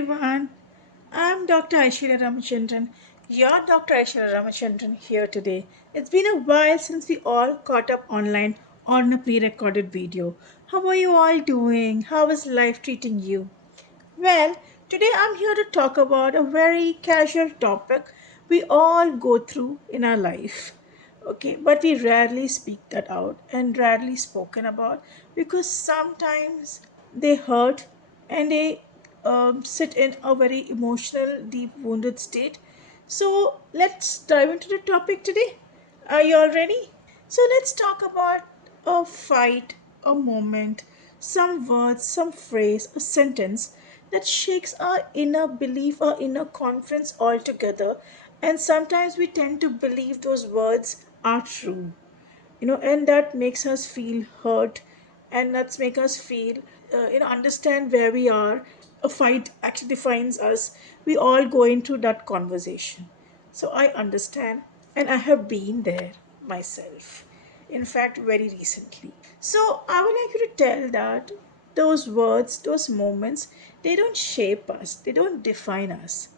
everyone. I'm Dr. Aishwarya Ramachandran, your Dr. Aishwarya Ramachandran here today. It's been a while since we all caught up online on a pre recorded video. How are you all doing? How is life treating you? Well, today I'm here to talk about a very casual topic we all go through in our life. Okay, but we rarely speak that out and rarely spoken about because sometimes they hurt and they sit in a very emotional, deep, wounded state. So let's dive into the topic today. Are you all ready? So let's talk about a fight, a moment, some words, some phrase, a sentence that shakes our inner belief, our inner confidence altogether. And sometimes we tend to believe those words are true, and that makes us feel hurt, and that's make us feel understand where we are. A fight actually defines us. We all go into that conversation, so I understand, and I have been there myself, in fact very recently. So I would like you to tell that those words, those moments, they don't shape us, they don't define us.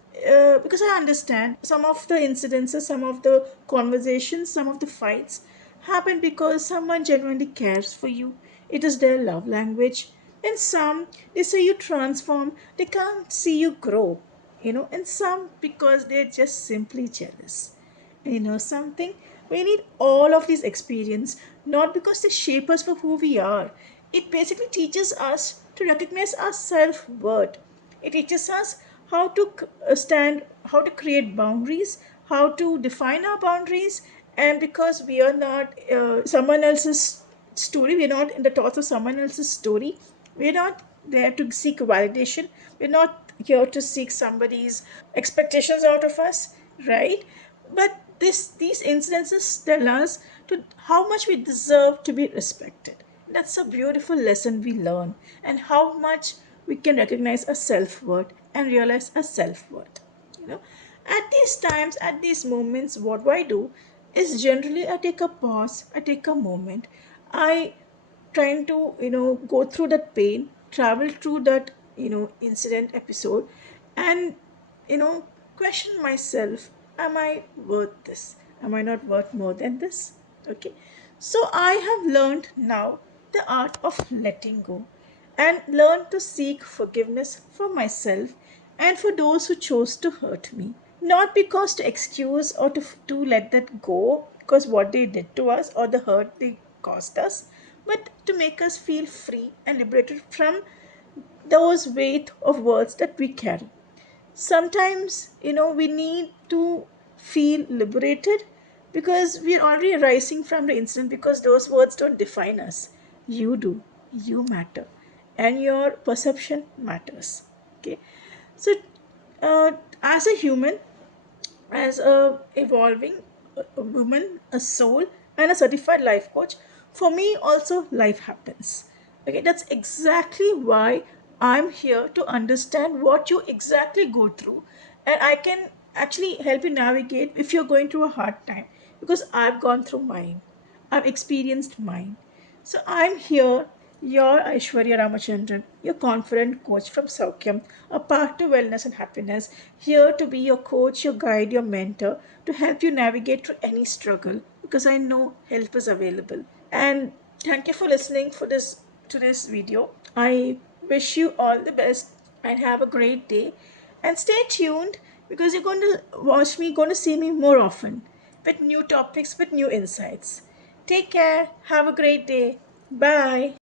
Because I understand some of the incidences, some of the conversations, some of the fights happen because someone genuinely cares for you. It is their love language. And some, they say you transform, they can't see you grow, and some because they're just simply jealous. And you know something? We need all of these experience, not because they shape us for who we are. It basically teaches us to recognize our self worth. It teaches us how to stand, how to create boundaries, how to define our boundaries, and because we are not someone else's story, we're not in the thoughts of someone else's story. We're not there to seek validation. We're not here to seek somebody's expectations out of us, right? But these incidences tell us to how much we deserve to be respected. That's a beautiful lesson we learn, and how much we can recognize a self-worth and realize a self-worth. You know, at these times, at these moments, what do I do is generally I take a pause, I take a moment, I trying to go through that pain, travel through that incident episode, and you know question myself, am I worth this? Am I not worth more than this? Okay, so I have learned now the art of letting go, and learned to seek forgiveness for myself and for those who chose to hurt me, not because to excuse or to let that go because what they did to us or the hurt they caused us, but to make us feel free and liberated from those weight of words that we carry. Sometimes, we need to feel liberated because we're already rising from the incident, because those words don't define us. You do. You matter. And your perception matters. Okay. So, as a human, as a evolving a woman, a soul, and a certified life coach, for me also life happens. Okay, that's exactly why I'm here to understand what you exactly go through, and I can actually help you navigate if you're going through a hard time, because I've gone through mine. I've experienced mine. So I'm here, your Aishwarya Ramachandran, your confident coach from Saukyam, a path to wellness and happiness, here to be your coach, your guide, your mentor, to help you navigate through any struggle, because I know help is available. And thank you for listening for this to this video. I wish you all the best and have a great day. And stay tuned, because you're going to watch me, going to see me more often with new topics, with new insights. Take care. Have a great day. Bye.